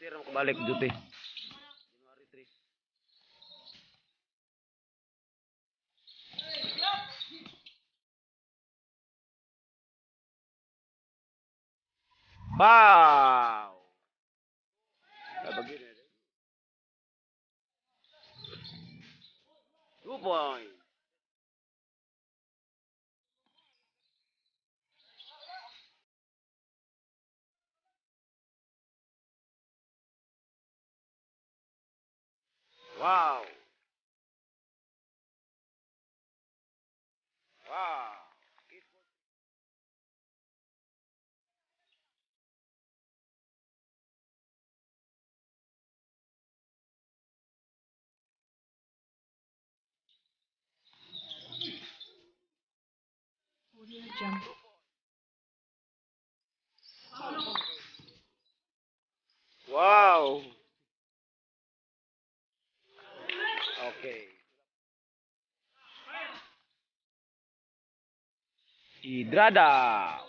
Sir, balik duty. January 3. Wow! Bagay na. 2 point. Wow! Wow! Wow! Okay. Idrada.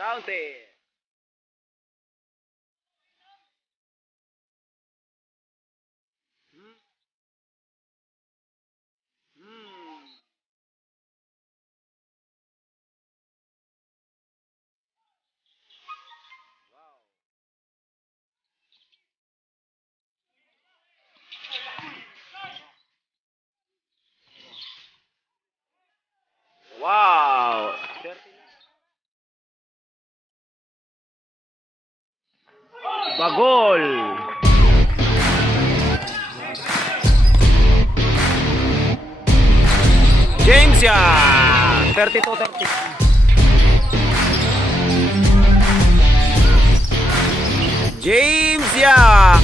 Counted. Hmm. Hmm. Wow! 39. Bagol! James yan! 32-30. James yan!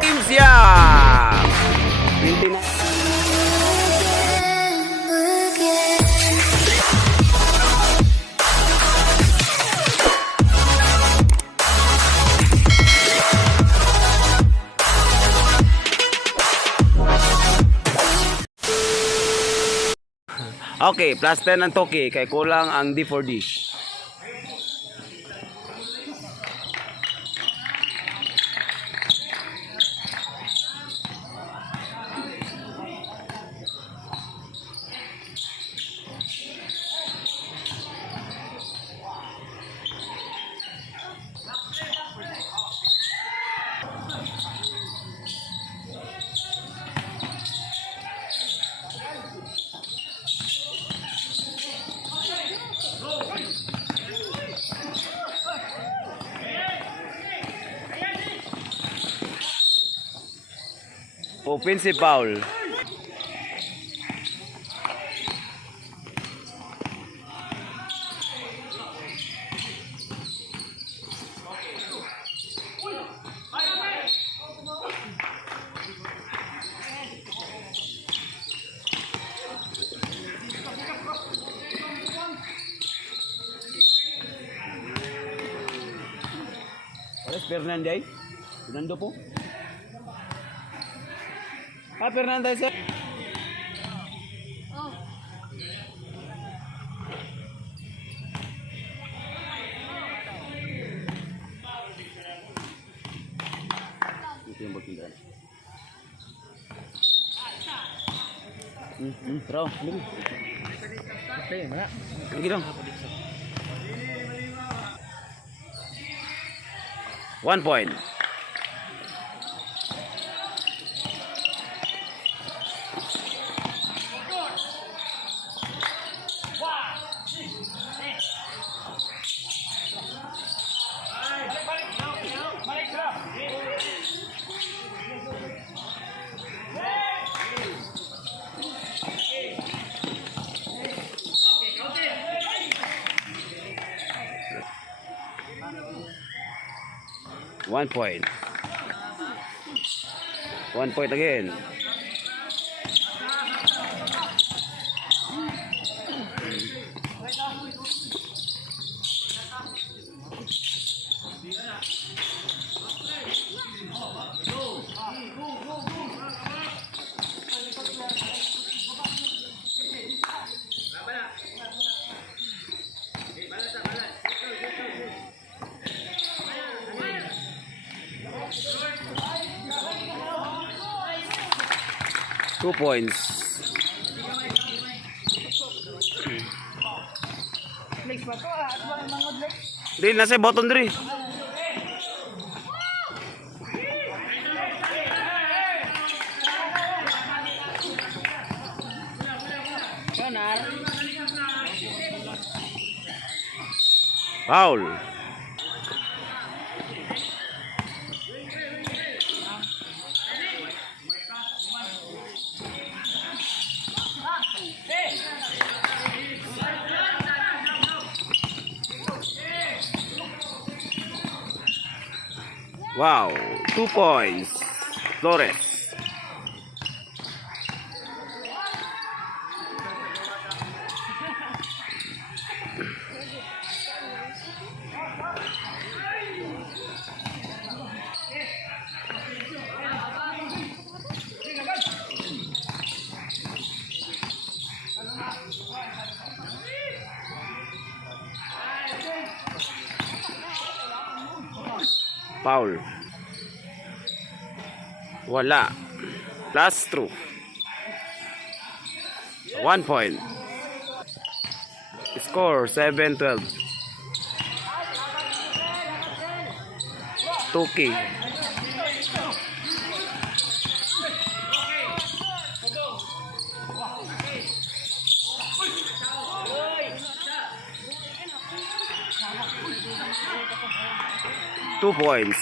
James yan! 29. Okay, plus 10 ang Toki, kay kulang ang D4D. Offensive foul. Alas Fernandez. Fernando po. Fernandez sir. Ito yung bagtindahan. Bro, dali. Okay, mana? Lagi dong. 1 point. One point. 1 point again. 2 points. Next pa to at mga mangod. Di, nasa bottom 3. Sonar. Foul. Wow, 2 points. Flores. Foul. Wala. Last through. 1 point. Score 7-12. 2K. Two points.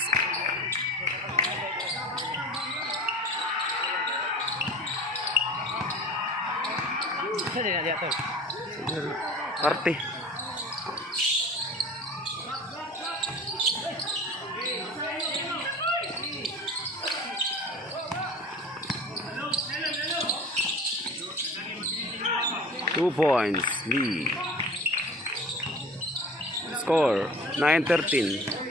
Sa din dia to. Party. Two points lead. Score 9-13.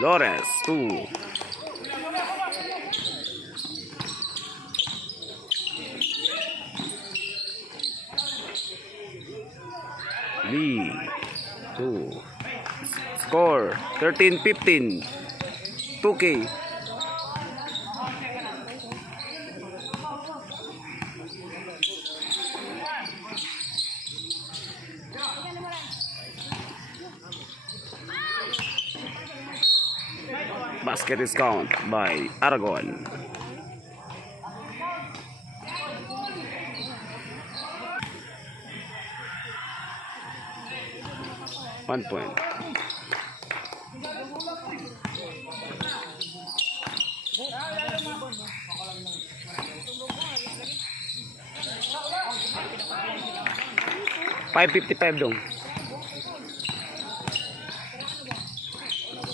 Lawrence 2. Lee 2. Score 13-15. 2K. Basket is count by Aragon. One point. $5.55 dong.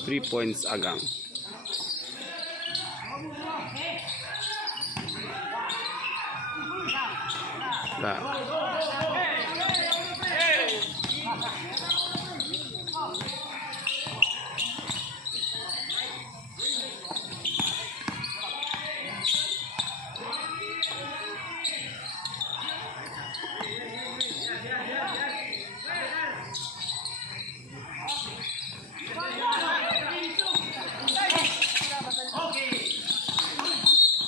3 points agang. Nah.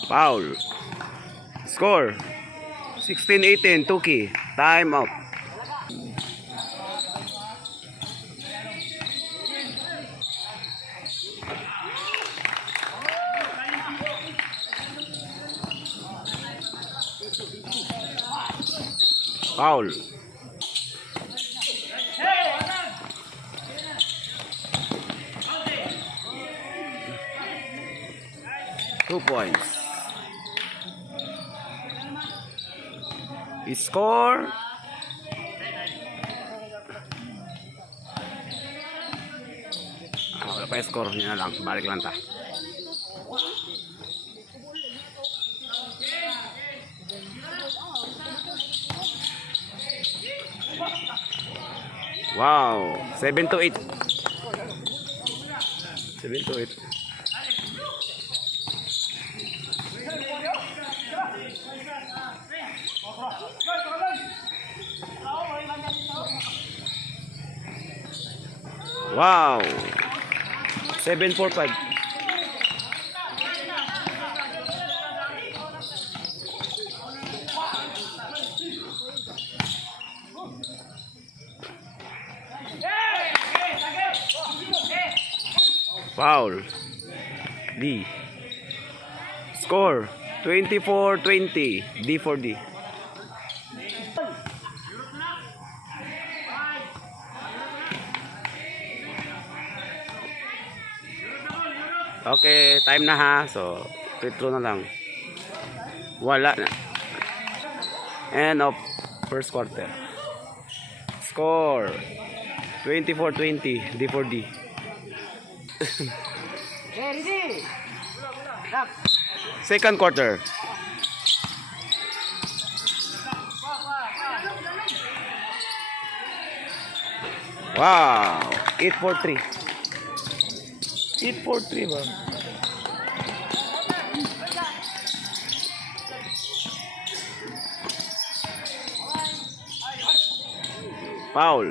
Foul. Score 16-18. Tuki. Time out. Foul. Two points. Score wala pa score niya na lang, balik lang ta. Wow, 7-8. 7-8. Wow. 7-4-5. Foul. D. Score 24-20. D for D. Okay, time na ha. So, free throw na lang. Wala na. End of first quarter. Score 24-20. D for D. Second quarter. Wow, 8-4-3. 8-4-3 ba? Foul.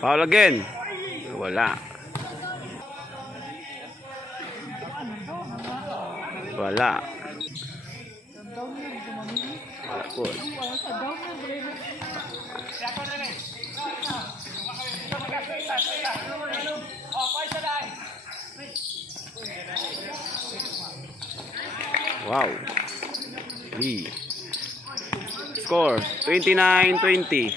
Foul again. Wala. Wala. Wala po. Wow. D. Score 29-20.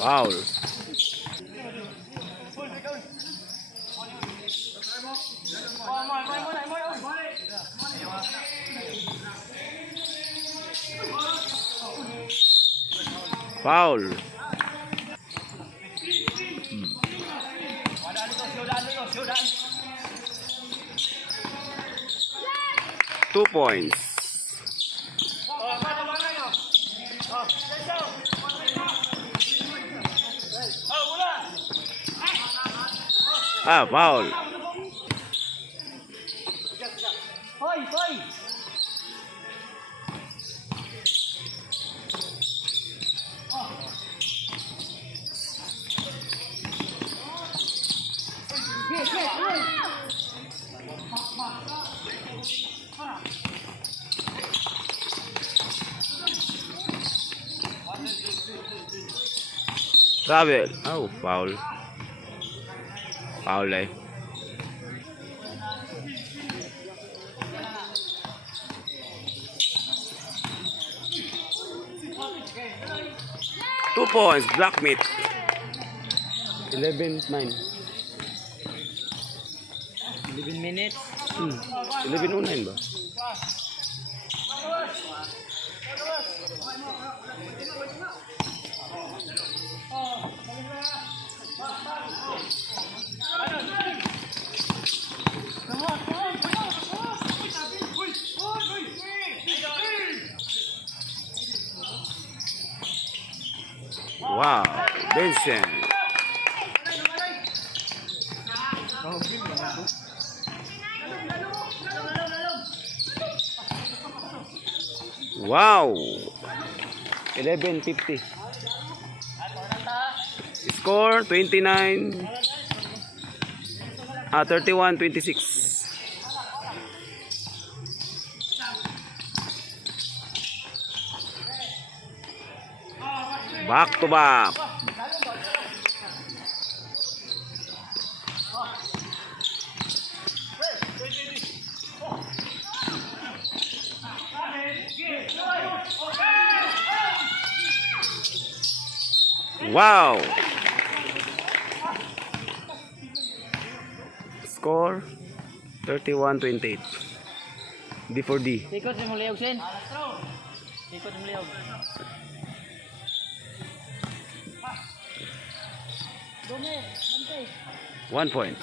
Foul. Foul. 2 points. Foul. Travel. Oh, foul. Foul eh. Two points, black meat. 11-9. 11 minutes. 11-09 ba? Wow, Benson. Wow, 11-50. Score 29, 31-26. Back to back. Wow. Score 31-28. D for D. Ikot mo liog sen. Ikot mo liog. 1 point.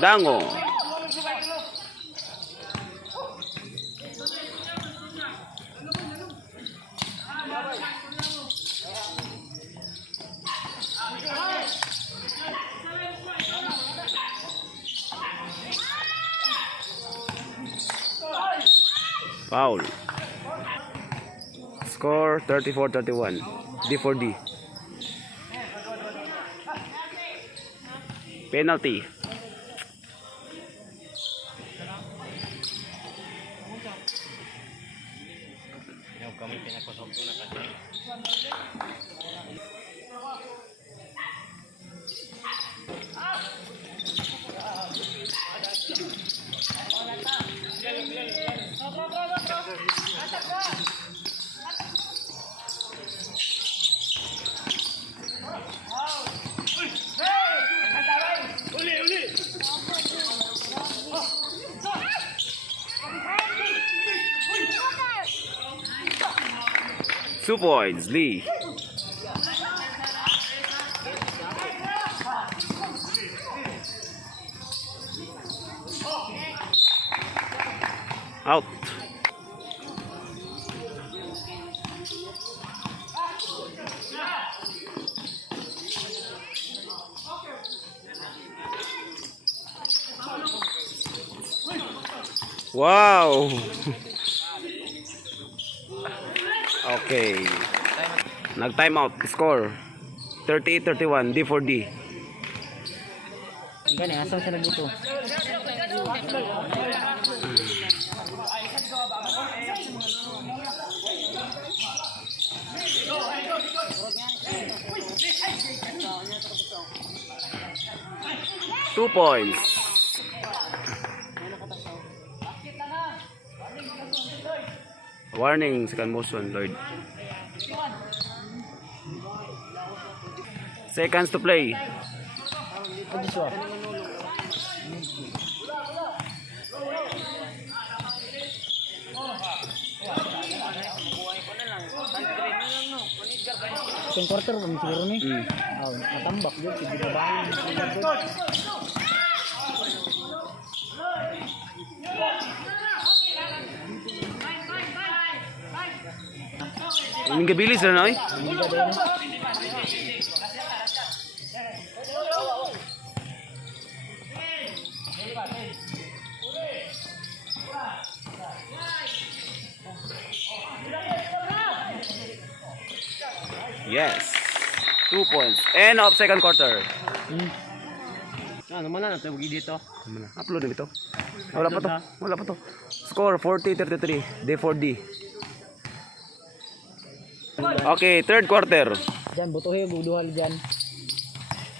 Dango. Foul. Score 34-31. D4D. Penalty. Two points, Lee. Out. Wow. Okay. Nag-time out. Score 38-31. D4D. Gani, asam siya nagbuto. Two points. Warning, second motion, Lloyd. Seconds to play. Second quarter kami siguro ni. Matambak yun, sige babae. Ang gabilis na, oy. Yes. 2 points. End of second quarter. Ano man na natin dito. Upload na ito. Wala pa to. Wala pa to. Score 40-33. D4D. Okay, third quarter. Diyan, butuhin, buduhal dyan.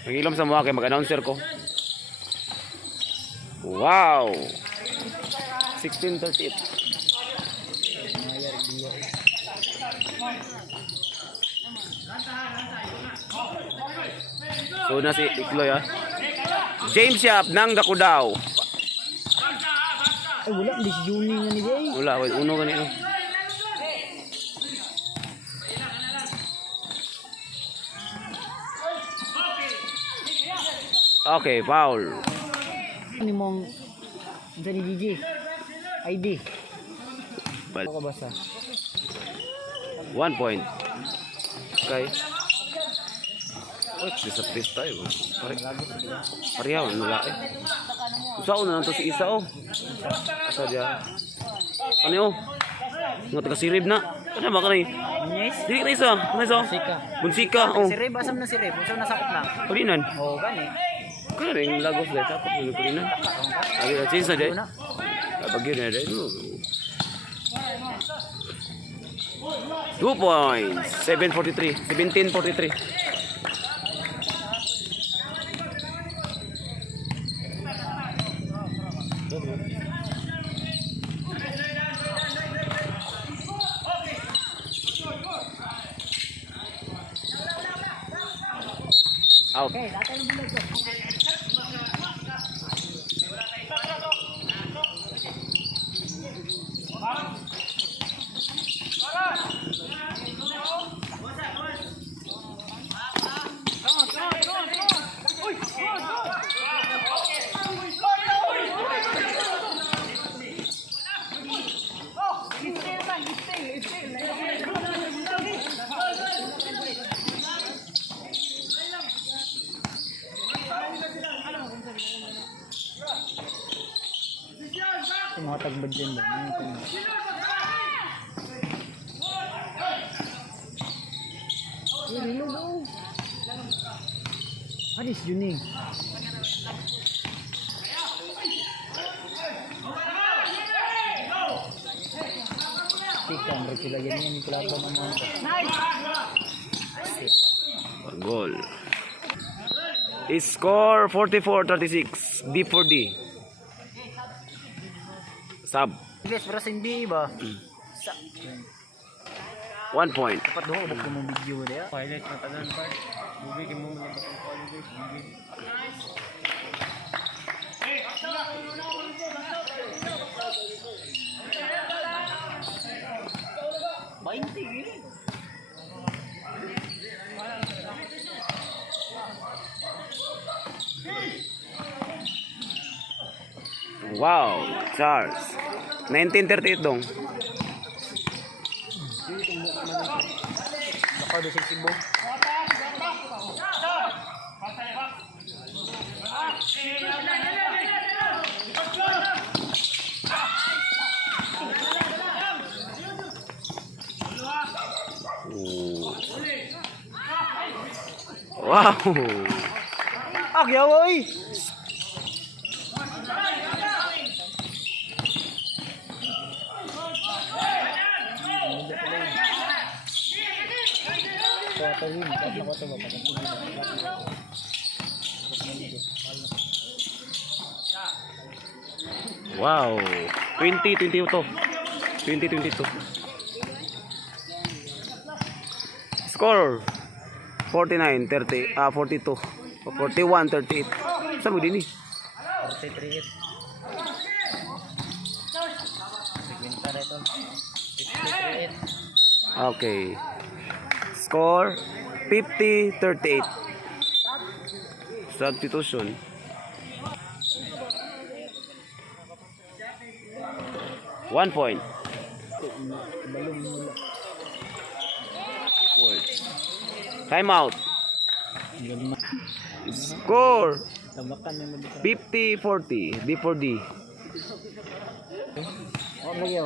Nag-ilom sa mga kay mag-announcer ko. Wow! 16-38. So na si Ikloy ha. James Yap ng Dakudao. Ay, wala, hindi si Juni nga ni Jay. Wala, wait, uno ganito. Okay, foul. Ano mong sa ni Gigi? ID. Bal- Ako basa. 1 point. Okay. Oh, sa place tayo. Pariyaw, wala eh. Usao na lang to si Isa oh. Asa dia? Ano yun? Nga taga-sirib na. Ano ba ka rin? Yes. Dili ka isa. Ano isa? Sika. Bunsika. Oh. Si Reb, asam na si Reb. Asam nasakot na. Kulinan. Oo, gani. Kaya rin lagos dahil. Tapos mo kulinan. Abi na change na dahil. Kapag yun na dahil. 2 points. 17-43. Out. Okay, dati yung bilag ko. Come on. Tumatag ba dyan ba? Nilog oh. Alis yun eh. Tikan, sila ganyan yung kalaban ng mga. Goal. Score 44-36. D for D. Sub. Bilis, pero sa NBA ba? 1 point. Dapat doon ako bakit mong video na yan. Pilot na tanan pa. Bubigin mo mga batang college. Bubigin. Wow, Charles. 1938 dong. Nakado sa Cebu. Wow. Agyaw oy. Wow. 2022. 2022. Score 49-30, 42. 41-38. Saan mo din eh? 43. Winter ito. 53. Okay. Score 50-38. Substitution. One point. Time out. Score Tabakan na mo. 50-40. D for D. Oh, nagyo.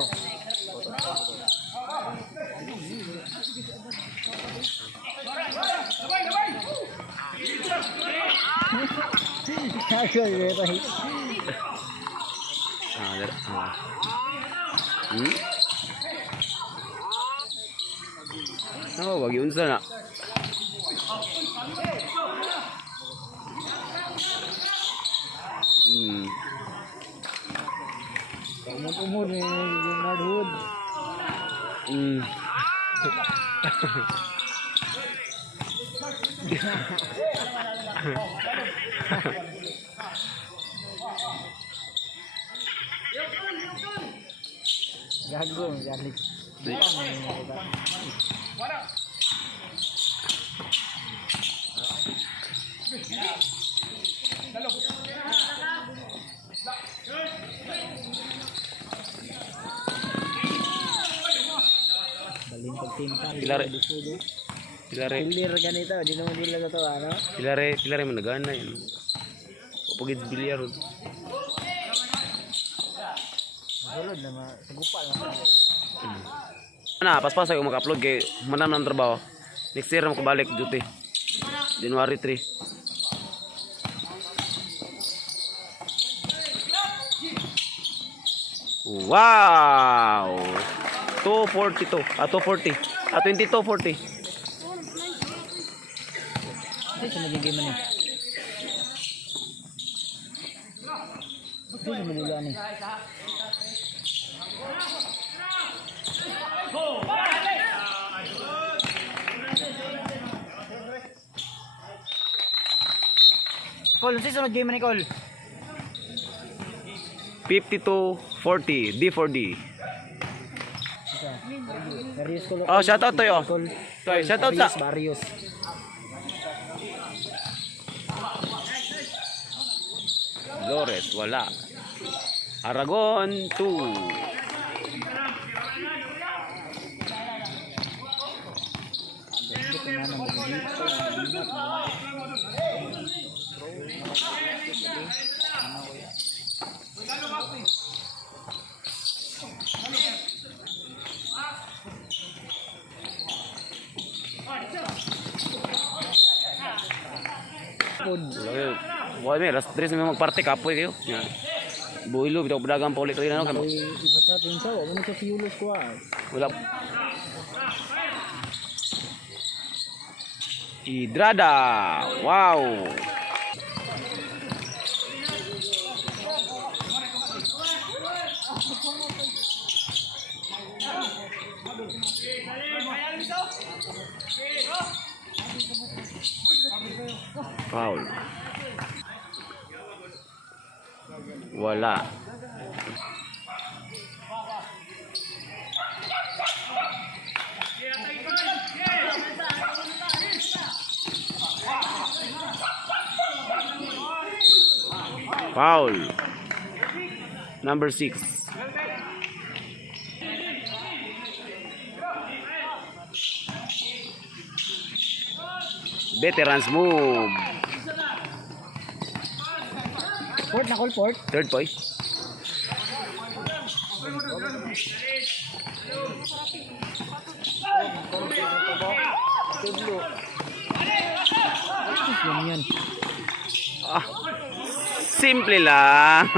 Agyaw ito. Oh, wag yun sana. Umod ni Nardwood. Gago, galit. Baling pagtinta. Pilare. Pilare. Pilir ganito, di naman nila to ano? Pilare man nagana yan. Pagid bilyar. Sulod na sagupal na. Na, paspas ako mag-upload kay manam ng trabaho. Next year mo kabalik duty. January 3. Wow! 242. 240. 2240. Ito sa naging game na. Ito sa manila ni. Call, sa sunod game ni Call. 5240. D for D. Darius Call. Oh, shout out to yo. Toy, shout out sa Barrios. Flores, wala. Aragon 2. pod. Wala may last dress may magparte kapoy kayo. Yan. Builo bitaw pedagang paulit rin ano kamo. Iba sa atin sa, ano sa siulos ko ah. Wala. Idrada. Wow. Foul. Wala. Foul. Number 6. Veterans move. Port na call port. Third point. Yan yan. Ah, simple lang.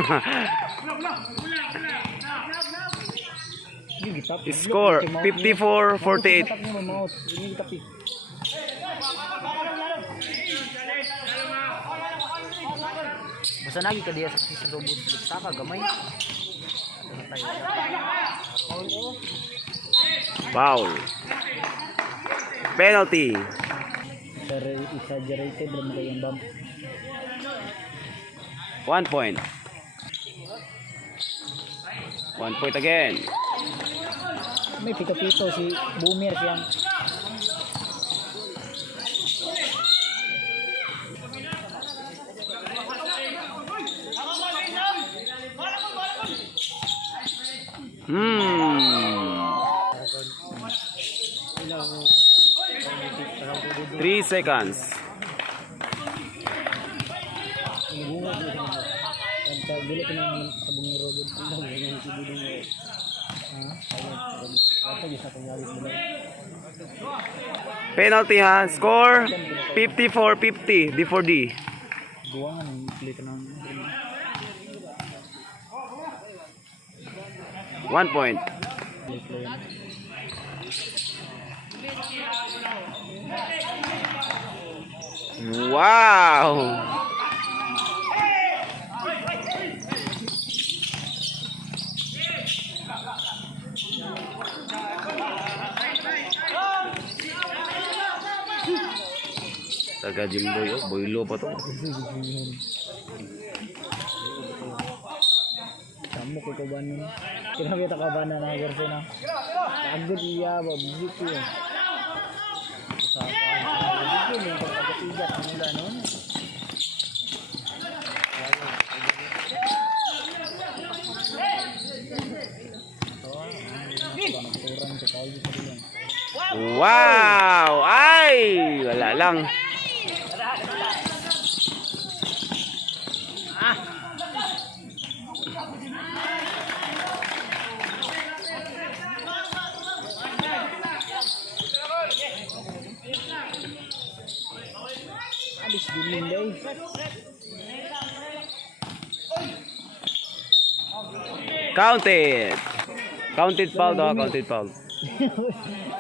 Score 54-48. Basta nagi ka diya sa season robot saka gamay. Foul. Penalty. Exaggerated lang kayo yung bump. 1 point. 1 point again. May pito-pito si Boomer siyang. Hmm. 3 seconds. Nagkagulo ko ng sabong ni Robert. Penalty ha. Score 54-50. D4D. Buwangan ang plate ng 1 point. Wow. Taga Jimboy, oh, boylo pa to. Kamu ko ba nun? Kinakita ka ba na nag-verse na? Agad iya, babigit yun. Sa babigit yung pagkakatigat ang nila nun. Wow! Ay! Wala lang. Abis bilin daw. Counted. Counted foul daw, counted foul.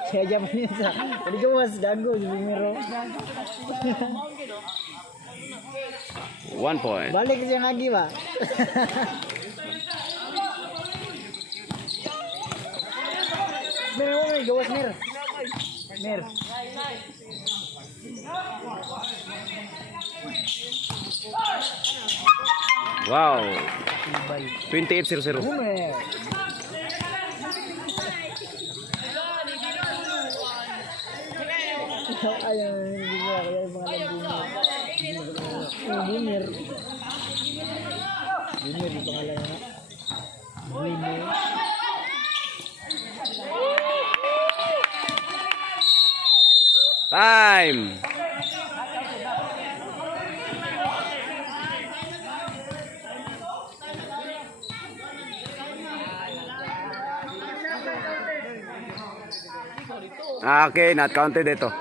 Siya dyan pa niya sa... Hindi ko mas dago, si Bumero. 1 point. Balik siya lagi ba? Mer, may gawas Mer. Mer. Wow. 28-0-0. Bumero. Ayun, hindi ko kaya yung mga Bumero. Bumero. Bumero yung pangalan na. Bumero. Time. Okay, not counted ito.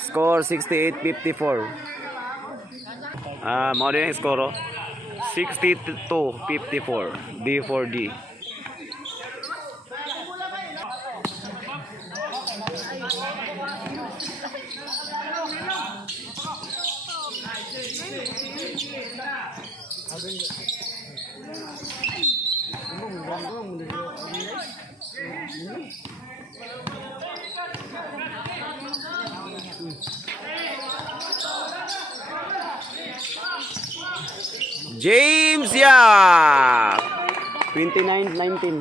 Score 68-54. Mao din ang score. 62-54. D4D. James Yap 29-19.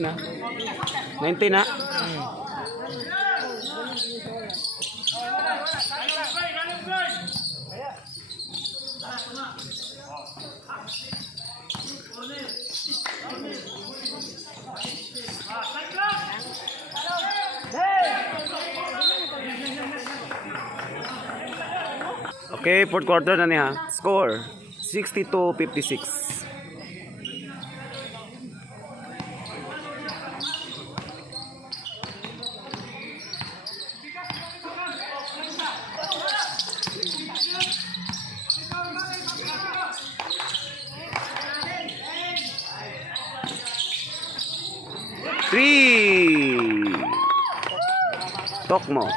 Na 19 na. Okay, fourth quarter na niya. Score 62-56. Three. Tokmo.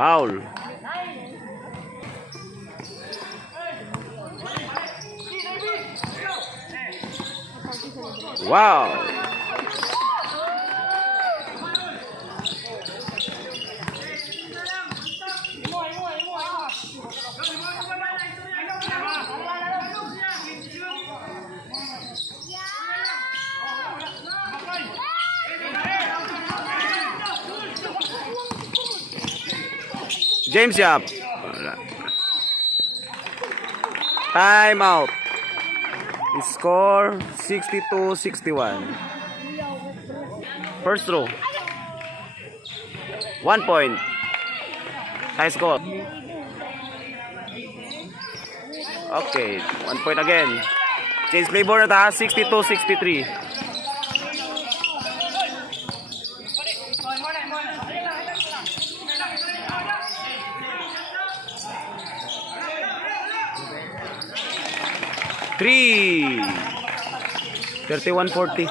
Foul. Wow. James Yap. Time out. Score 62-61. First throw. 1 point. High score. Okay, 1 point again. Change playboard na ta, 62-63. Three. 31-40.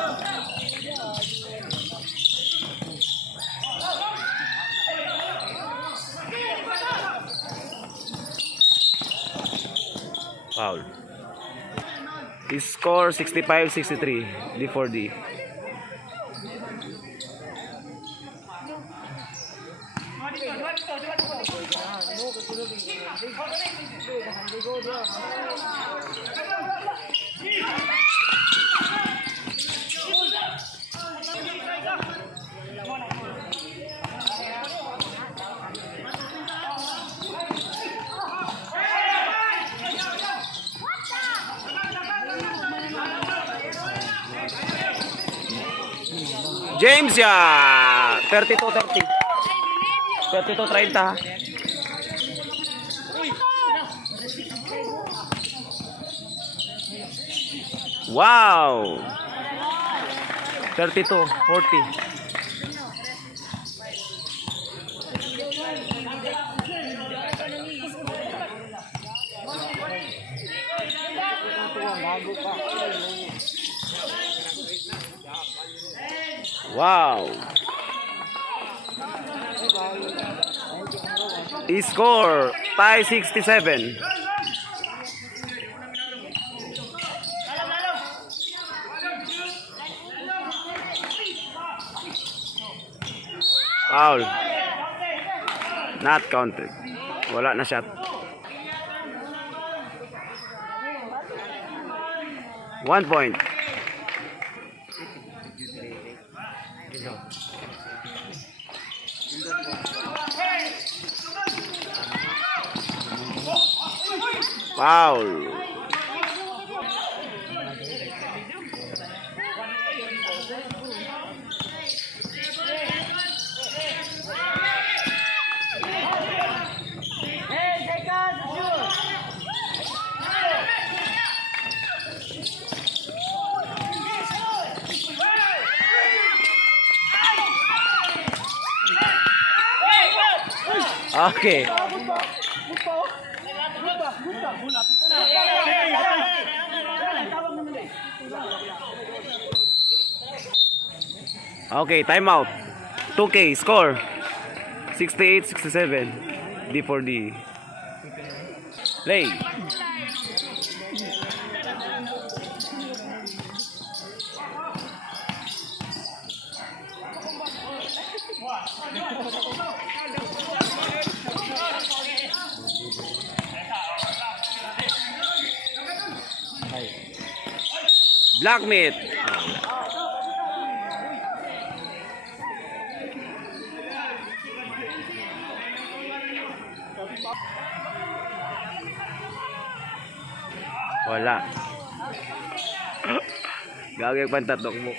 Foul. Score 65-63. D4D. James ya 32-30. 32-30. Wow. 32-40. Wow. Score tie 67. Foul. Not counted. Wala na shot. 1 point. Foul. Okay. Okay, timeout. 2K, score. 68-67. D4D. Play. Black meat. Wala. Gagawin pantatok mo.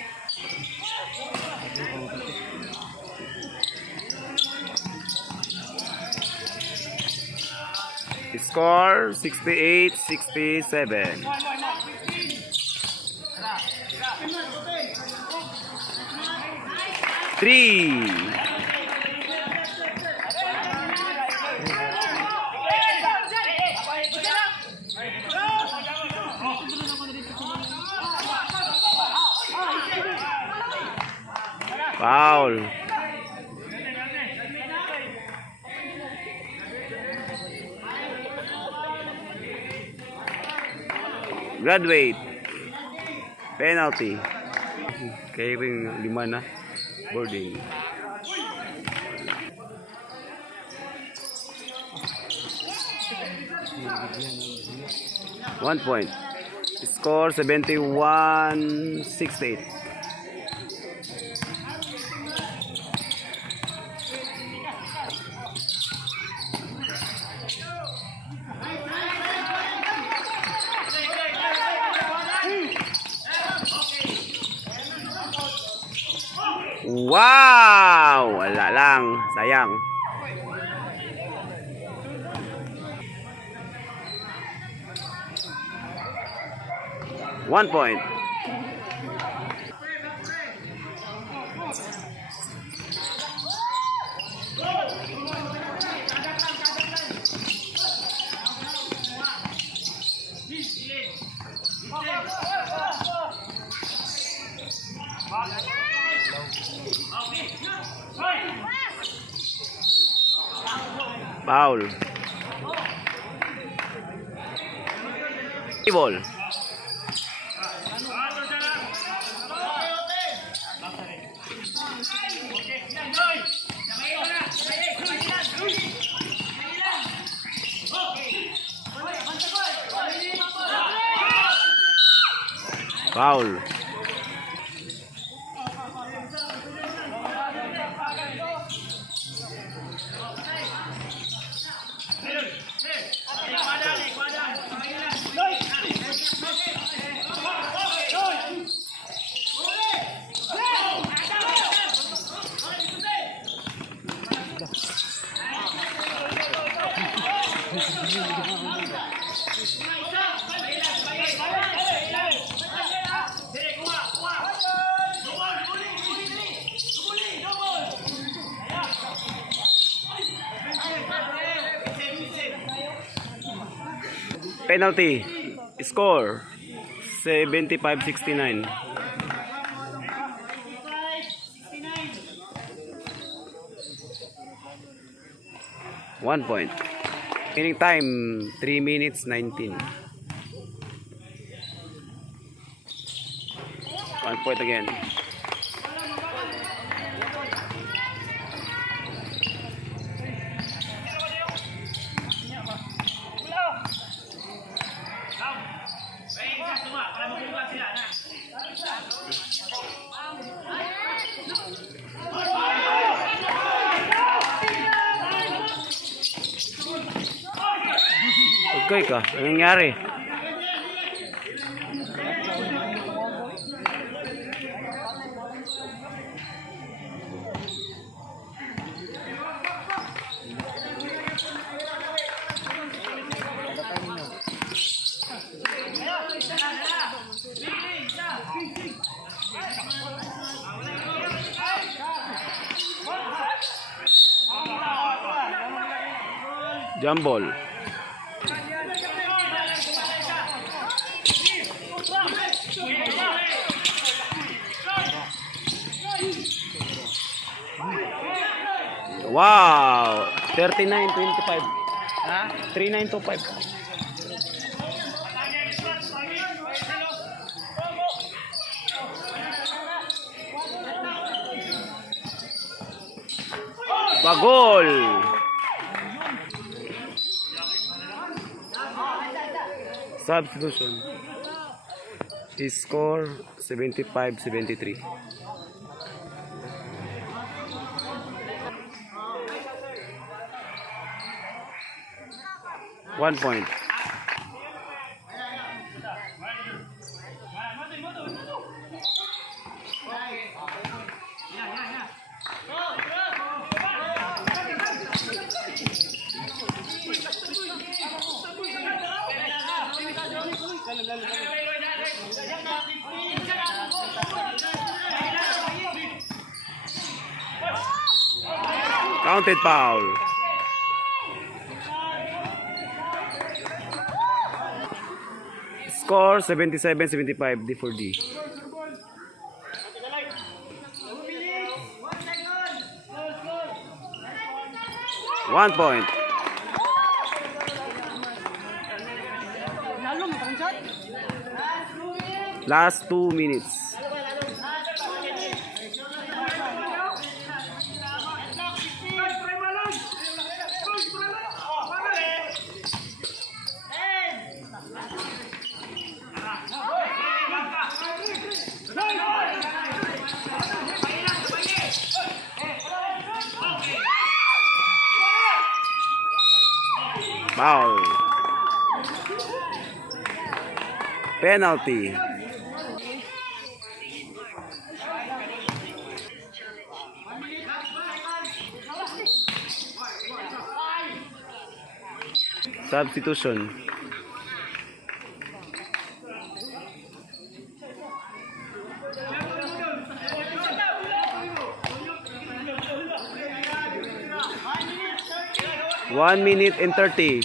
Score 68-67. 3. Foul. Graduate. Penalty. Carrying 5 na. Boarding. One point. Score 71-68. Wow! Wala lang. Sayang. One point. Foul. Ball. Foul. Penalty. Score 75-69. One point. Remaining time 3 minutes 19. 1 point again. Okay ka, anong nangyari? Jump ball. Wow! 39-25. Ha? 3925. Bagol! Substitution. Score 75-73. One point. Counted foul. Score 77-75 D for D. One point. Last 2 minutes. Foul. Penalty. Substitution. One minute and 30.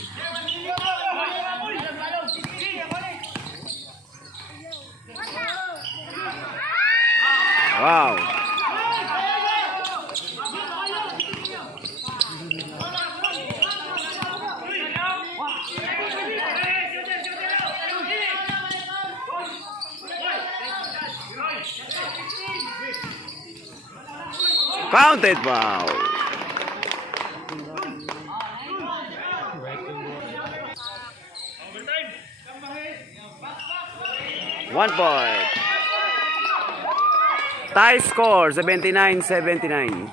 Wow. Counted foul. One point. Tie score 79-79.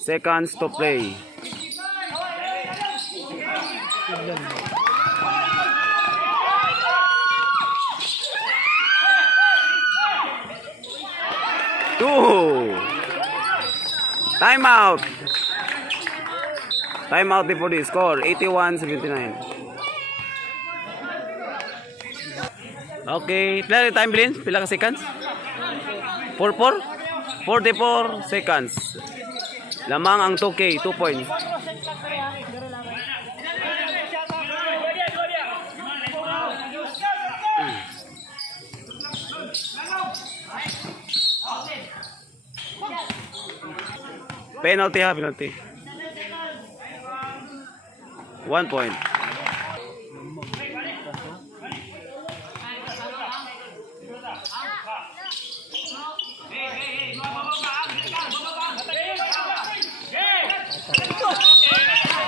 Seconds to play. Two. Timeout. Timeout before the score 81-79. Okay, pila time bilin? Pila ka seconds? 44? 44 seconds. Lamang ang 2K, 2 points. Penalty ha, penalty. 1 point.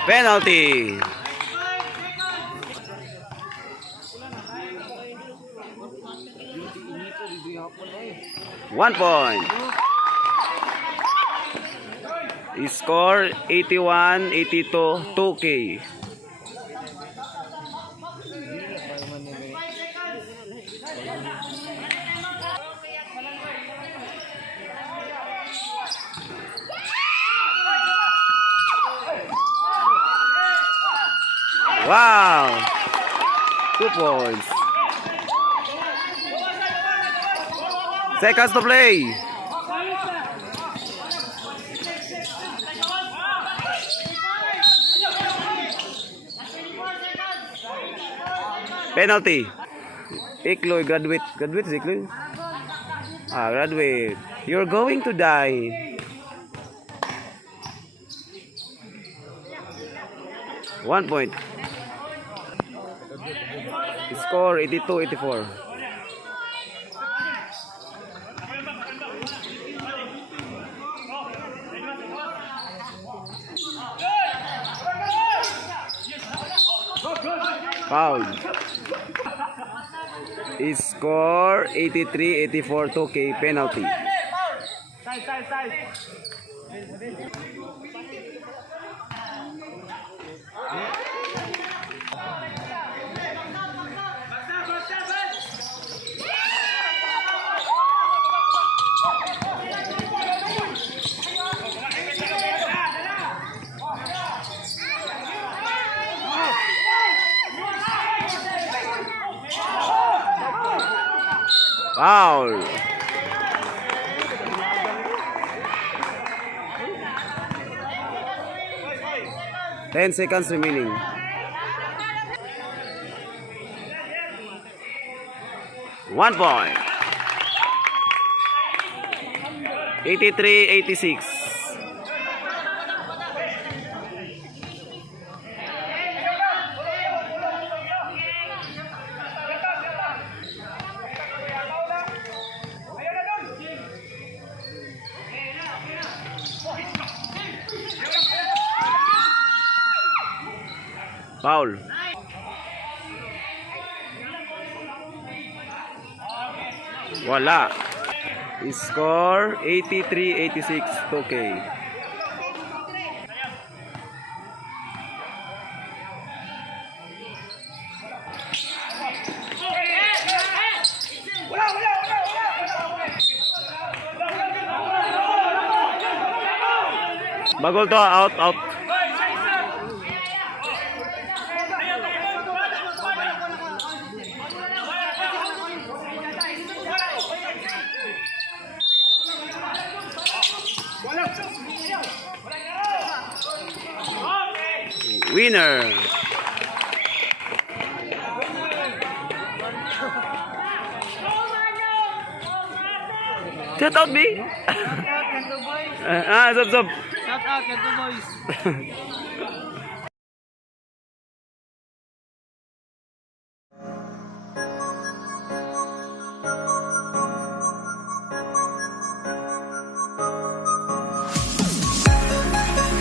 Penalty. One point. Score 81-82, 2K. Wow! 2 points. Seconds to play. Penalty. Ikloy, graduate. Graduate si Ikloy. Graduate. You're going to die. 1 point. Score 82-84. Foul. Score 83-84 2K penalty. Foul. Ten seconds remaining. One point. 83-86. Foul. Wala. Score 83-86 2K. Bagol to, out. Winner. Shout out me. Sub. Shout out, Kento Boys.